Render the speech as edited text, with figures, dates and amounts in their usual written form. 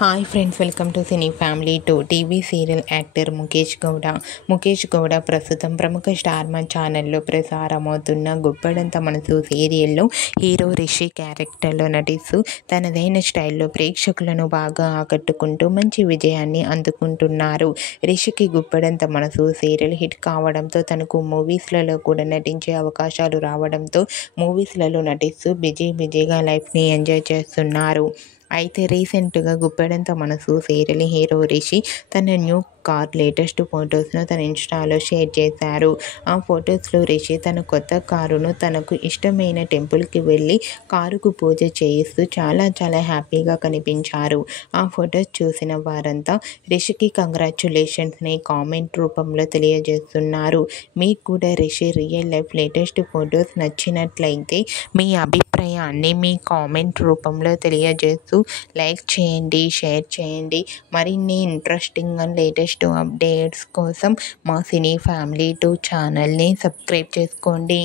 Hi friends, welcome to cine family 2. TV serial actor Mukesh Gowda ప్రస్తుతం ప్రముఖ star మా ఛానల్లో ప్రసారమవుతున్న గుప్పడంత మనసు సీరియల్లో హీరో రిషి క్యారెక్టర్లో నటిస్తూ తనదైన స్టైల్లో ప్రేక్షకులను బాగా ఆకట్టుకుంటూ మంచి విజయాన్ని అందుకుంటున్నారు. రిషికి గుప్పడంత మనసు సీరియల్ హిట్ కావడంతో తనకు మూవీస్లలో కూడా నటించే అవకాశాలు రావడంతో మూవీస్లలో నటిస్తూ బిజీగా లైఫ్ని ఎంజాయ్ చేస్తున్నారు. అయితే రీసెంట్గా గుప్పెడంత మనసు సీరియల్ హీరో రిషి తన న్యూ కార్ లేటెస్ట్ ఫొటోస్ను తన ఇన్స్టాలో షేర్ చేశారు. ఆ ఫొటోస్లో రిషి తన కొత్త కారును తనకు ఇష్టమైన టెంపుల్కి వెళ్ళి కారుకు పూజ చేయిస్తూ చాలా హ్యాపీగా కనిపించారు. ఆ ఫొటోస్ చూసిన వారంతా రిషికి కంగ్రాచ్యులేషన్స్ని కామెంట్ రూపంలో తెలియజేస్తున్నారు. మీకు కూడా Rishi real life latest photos నచ్చినట్లయితే మీ అభిప్రాయాన్ని మీ కామెంట్ రూపంలో తెలియజేస్తూ లైక్ చేయండి, షేర్ చేయండి. మరిన్ని ఇంట్రెస్టింగ్ అండ్ లేటెస్ట్ అప్డేట్స్ కోసం మా సినీ ఫ్యామిలీ 2 ఛానల్ని సబ్స్క్రైబ్ చేసుకోండి.